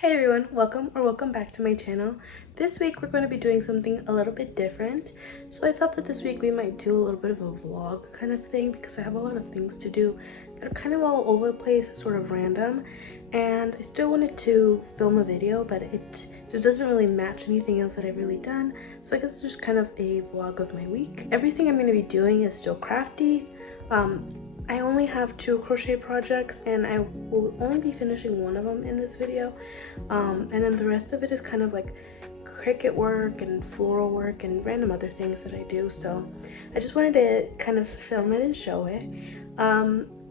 Hey everyone, welcome back to my channel. This week we're going to be doing something a little bit different. So I thought that this week we might do a little bit of a vlog kind of thing because I have a lot of things to do that are kind of all over the place, sort of random. And I still wanted to film a video, but it just doesn't really match anything else that I've really done. So I guess it's just kind of a vlog of my week. Everything I'm going to be doing is still crafty. I only have 2 crochet projects and I will only be finishing one of them in this video, and then the rest of it is kind of like Cricut work and floral work and random other things that I do. So I just wanted to kind of film it and show it.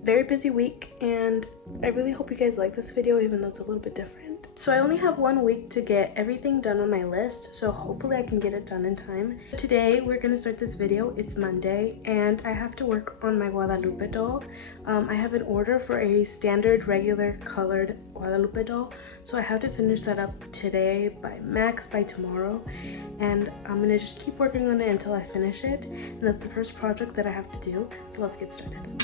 Very busy week, and I really hope you guys like this video even though it's a little bit different. So I only have 1 week to get everything done on my list, so hopefully I can get it done in time. Today we're gonna start this video. It's Monday and I have to work on my Guadalupe doll. I have an order for a standard regular colored Guadalupe doll, so I have to finish that up today by max by tomorrow, and I'm gonna just keep working on it until I finish it. And that's the first project that I have to do, so let's get started.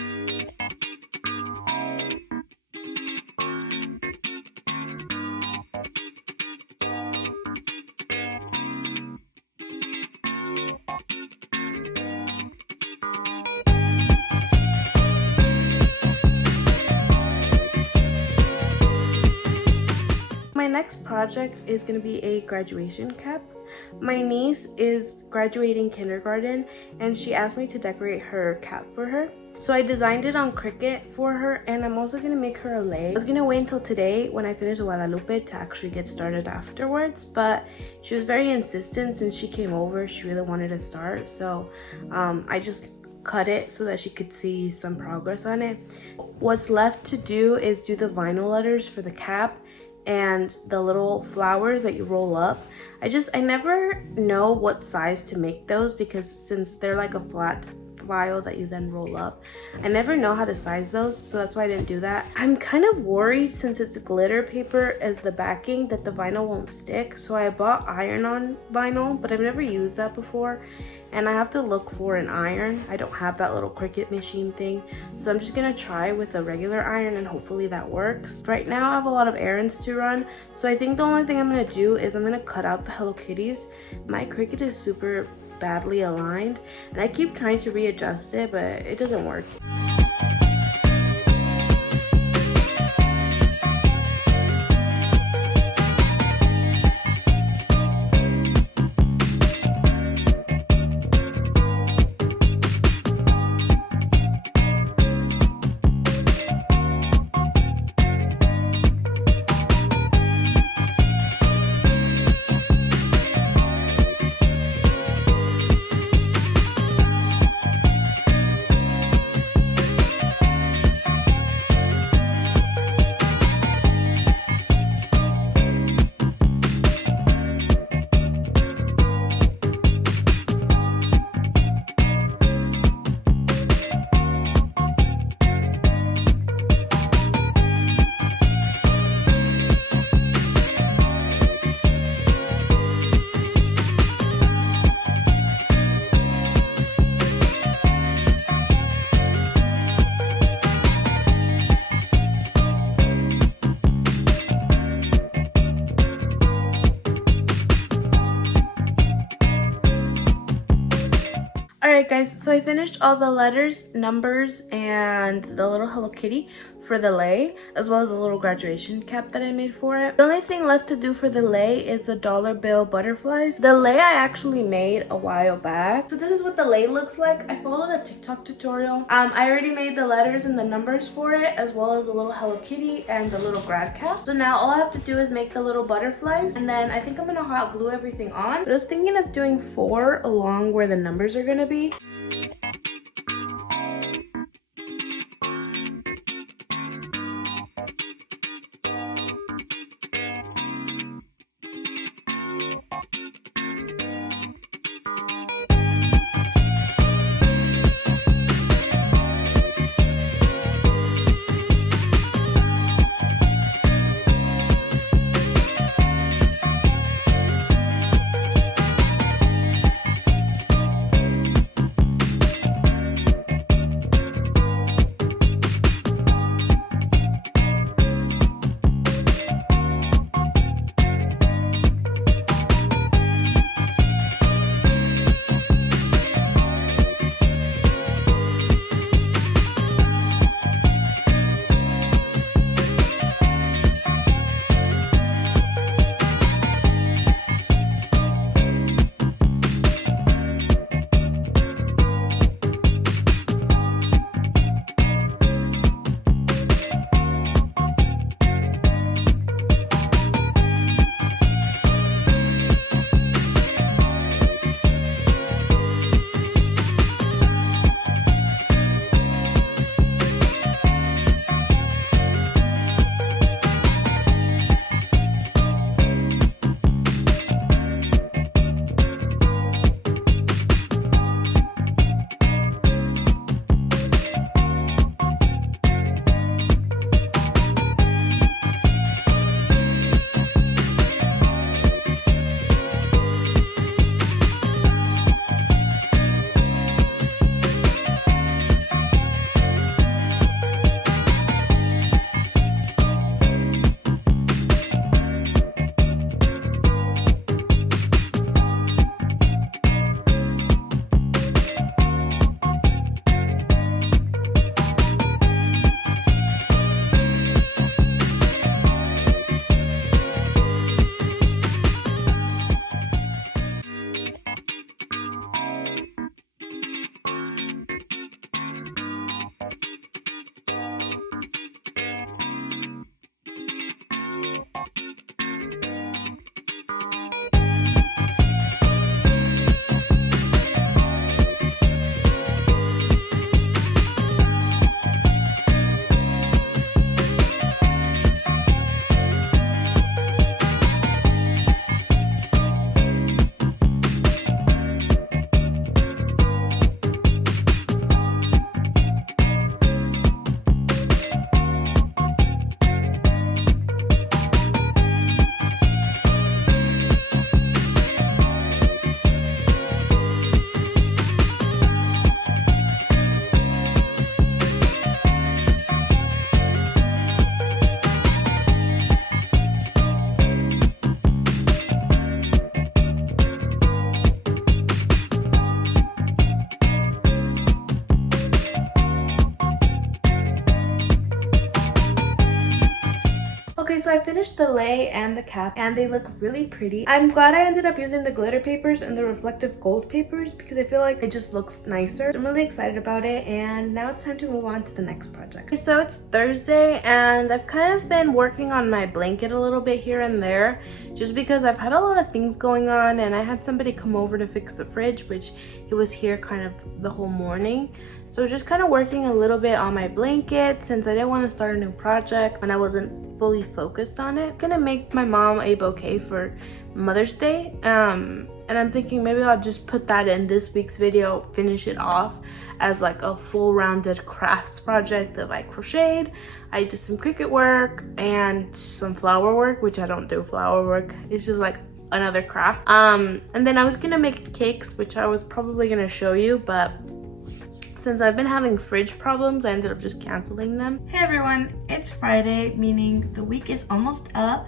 My next project is going to be a graduation cap. My niece is graduating kindergarten and she asked me to decorate her cap for her. So I designed it on Cricut for her, and I'm also going to make her a lei. I was going to wait until today when I finish Guadalupe to actually get started afterwards, but she was very insistent since she came over. She really wanted to start, so I just cut it so that she could see some progress on it. What's left to do is do the vinyl letters for the cap and the little flowers that you roll up. I never know what size to make those because since they're like a flat file that you then roll up, I never know how to size those, so that's why I didn't do that. I'm kind of worried since it's glitter paper as the backing that the vinyl won't stick, so I bought iron-on vinyl, but I've never used that before and I have to look for an iron. I don't have that little Cricut machine thing, so I'm just gonna try with a regular iron and hopefully that works. Right now I have a lot of errands to run, so I think the only thing I'm gonna do is I'm gonna cut out the Hello Kitties. My Cricut is super badly aligned and I keep trying to readjust it, but it doesn't work. Alright guys, so I finished all the letters, numbers, and the little Hello Kitty for the lei, as well as a little graduation cap that I made for it. The only thing left to do for the lei is the dollar bill butterflies. The lei I actually made a while back. So this is what the lei looks like. I followed a TikTok tutorial. I already made the letters and the numbers for it, as well as the little Hello Kitty and the little grad cap. So now all I have to do is make the little butterflies, and then I think I'm gonna hot glue everything on. But I was thinking of doing 4 along where the numbers are gonna be. finished the lei and the cap, and they look really pretty. I'm glad I ended up using the glitter papers and the reflective gold papers because I feel like it just looks nicer. So I'm really excited about it, and now it's time to move on to the next project. So it's Thursday, and I've kind of been working on my blanket a little bit here and there just because I've had a lot of things going on, and I had somebody come over to fix the fridge, which he was here kind of the whole morning. So just kind of working a little bit on my blanket since I didn't want to start a new project and I wasn't fully focused on it. I'm gonna make my mom a bouquet for Mother's Day, and I'm thinking maybe I'll just put that in this week's video, finish it off as like a full rounded crafts project that I crocheted. I did some Cricut work and some flower work, which I don't do flower work. It's just like another craft. And then I was gonna make cakes, which I was probably gonna show you, but since I've been having fridge problems, I ended up just canceling them. Hey everyone, it's Friday, meaning the week is almost up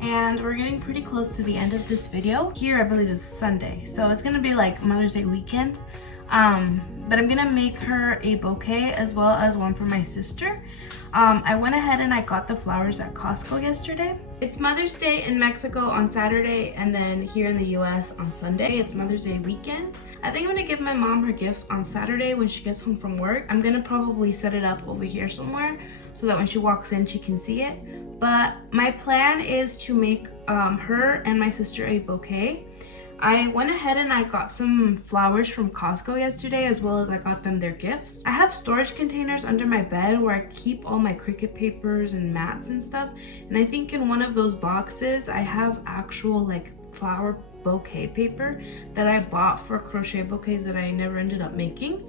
and we're getting pretty close to the end of this video. Here I believe is Sunday, so it's gonna be like Mother's Day weekend. But I'm gonna make her a bouquet as well as one for my sister. I went ahead and I got the flowers at Costco yesterday. It's Mother's Day in Mexico on Saturday, and then here in the US on Sunday. It's Mother's Day weekend. I think I'm gonna give my mom her gifts on Saturday when she gets home from work. I'm gonna probably set it up over here somewhere so that when she walks in she can see it. But my plan is to make her and my sister a bouquet. I went ahead and I got some flowers from Costco yesterday, as well as I got them their gifts. I have storage containers under my bed where I keep all my Cricut papers and mats and stuff. And I think in one of those boxes, I have actual like flower bouquet paper that I bought for crochet bouquets that I never ended up making.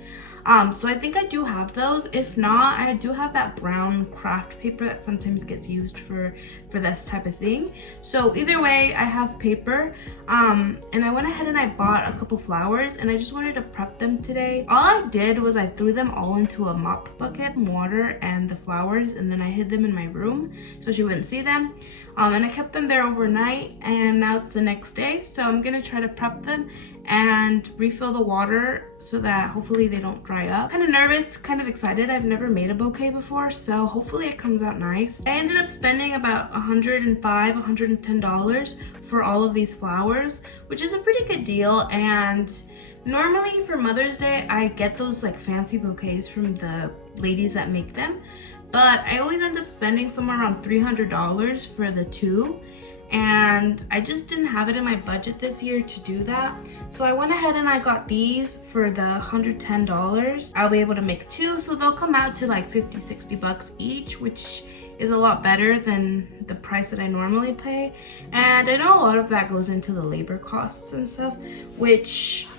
So I think I do have those. If not, I do have that brown craft paper that sometimes gets used for this type of thing. So either way, I have paper. And I went ahead and I bought a couple flowers, and I just wanted to prep them today. All I did was I threw them all into a mop bucket, water and the flowers, and then I hid them in my room so she wouldn't see them. And I kept them there overnight, and now it's the next day, so I'm gonna try to prep them and refill the water so that hopefully they don't dry up. Kind of nervous, kind of excited. I've never made a bouquet before, so hopefully it comes out nice. I ended up spending about $105, $110 for all of these flowers, which is a pretty good deal. And normally for Mother's Day, I get those like fancy bouquets from the ladies that make them, but I always end up spending somewhere around $300 for the two, and I just didn't have it in my budget this year to do that. So I went ahead and I got these for the $110. I'll be able to make two, so they'll come out to like 50, 60 bucks each, which is a lot better than the price that I normally pay. And I know a lot of that goes into the labor costs and stuff, which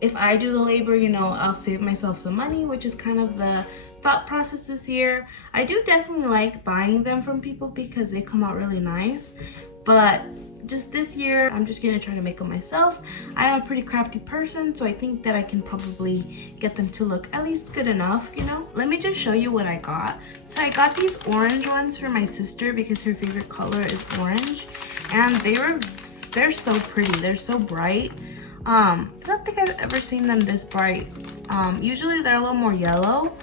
if I do the labor, you know, I'll save myself some money, which is kind of the thought process this year. I do definitely like buying them from people because they come out really nice, but just this year I'm just gonna try to make them myself. I am a pretty crafty person, so I think that I can probably get them to look at least good enough, you know. Let me just show you what I got. So I got these orange ones for my sister because her favorite color is orange, and they're so pretty. They're so bright. I don't think I've ever seen them this bright. Usually they're a little more yellow.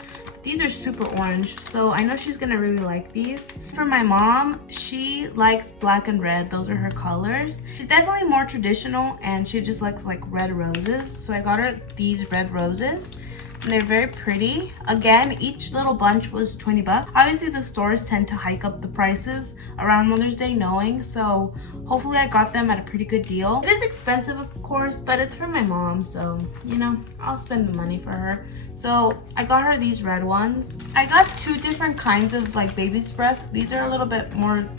These are super orange, so I know she's gonna really like these. For my mom, she likes black and red. Those are her colors. She's definitely more traditional, and she just likes like red roses. So I got her these red roses, and they're very pretty. Again, each little bunch was 20 bucks. Obviously, the stores tend to hike up the prices around Mother's Day, knowing, so hopefully I got them at a pretty good deal. It is expensive, of course, but it's for my mom, so, you know, I'll spend the money for her. So I got her these red ones. I got two different kinds of like baby's breath. These are a little bit more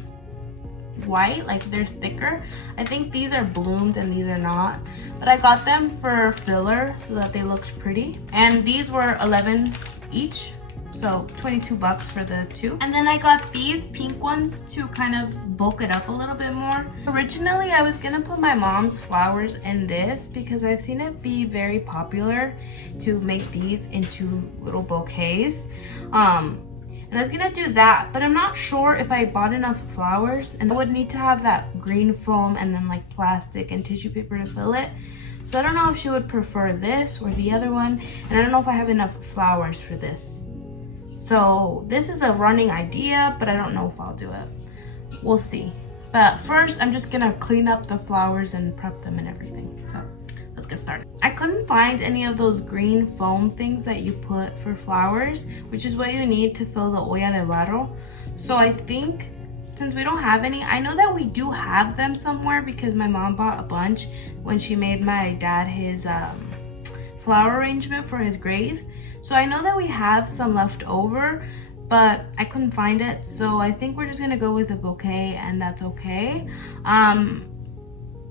white, like they're thicker. I think these are bloomed and these are not, but I got them for filler so that they looked pretty. And these were 11 each, so 22 bucks for the two. And then I got these pink ones to kind of bulk it up a little bit more. Originally I was gonna put my mom's flowers in this because I've seen it be very popular to make these into little bouquets. And I was gonna do that, but I'm not sure if I bought enough flowers, and I would need to have that green foam and then like plastic and tissue paper to fill it. So I don't know if she would prefer this or the other one, and I don't know if I have enough flowers for this. So this is a running idea, but I don't know if I'll do it. we'll see. But first, I'm just gonna clean up the flowers and prep them and everything. So let's get started. I couldn't find any of those green foam things that you put for flowers, which is what you need to fill the olla de barro. So I think since we don't have any, I know that we do have them somewhere because my mom bought a bunch when she made my dad his flower arrangement for his grave. So I know that we have some left over, but I couldn't find it. So I think we're just gonna go with a bouquet, and that's okay.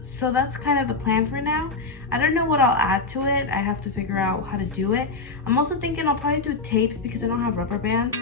So that's kind of the plan for now. I don't know what I'll add to it. I have to figure out how to do it. I'm also thinking I'll probably do tape because I don't have rubber band.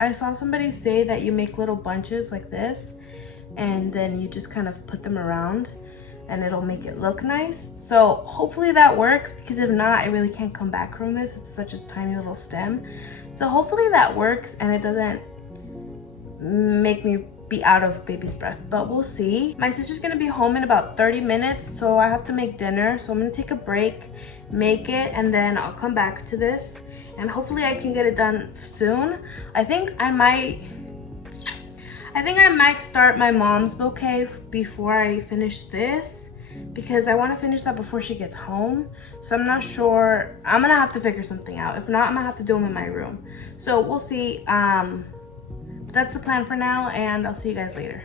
I saw somebody say that you make little bunches like this and then you just kind of put them around and it'll make it look nice. So hopefully that works, because if not, I really can't come back from this. It's such a tiny little stem. So hopefully that works and it doesn't make me be out of baby's breath, but we'll see. My sister's gonna be home in about 30 minutes, so I have to make dinner. So I'm gonna take a break, make it, and then I'll come back to this. And hopefully I can get it done soon. I think I might start my mom's bouquet before I finish this, because I want to finish that before she gets home. So I'm not sure. I'm gonna have to figure something out. If not, I'm gonna have to do them in my room. So we'll see. But that's the plan for now, and I'll see you guys later.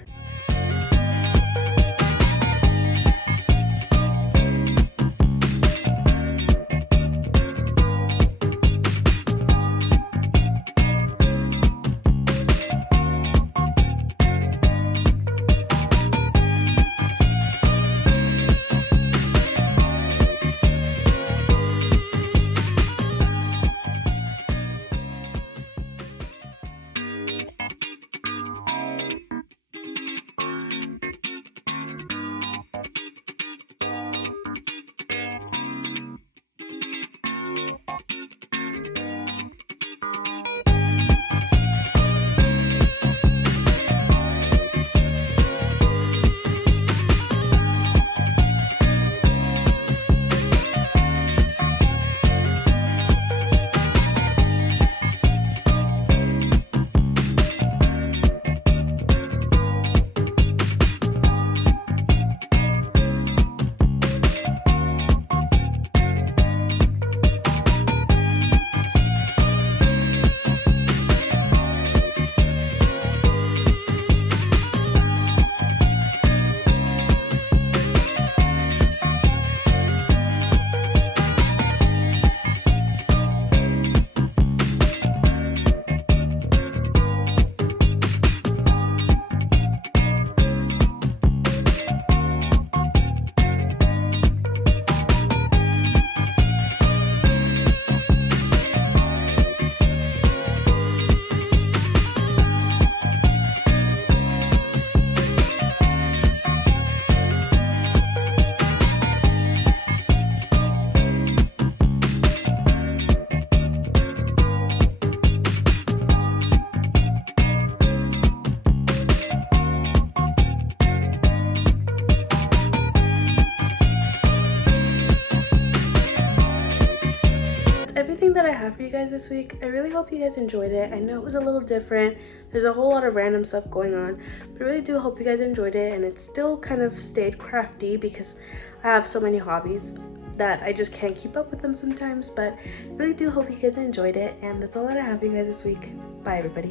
have for you guys this week. I really hope you guys enjoyed it. I know it was a little different. There's a whole lot of random stuff going on, but I really do hope you guys enjoyed it, and it still kind of stayed crafty because I have so many hobbies that I just can't keep up with them sometimes. But I really do hope you guys enjoyed it, and that's all that I have for you guys this week. Bye everybody.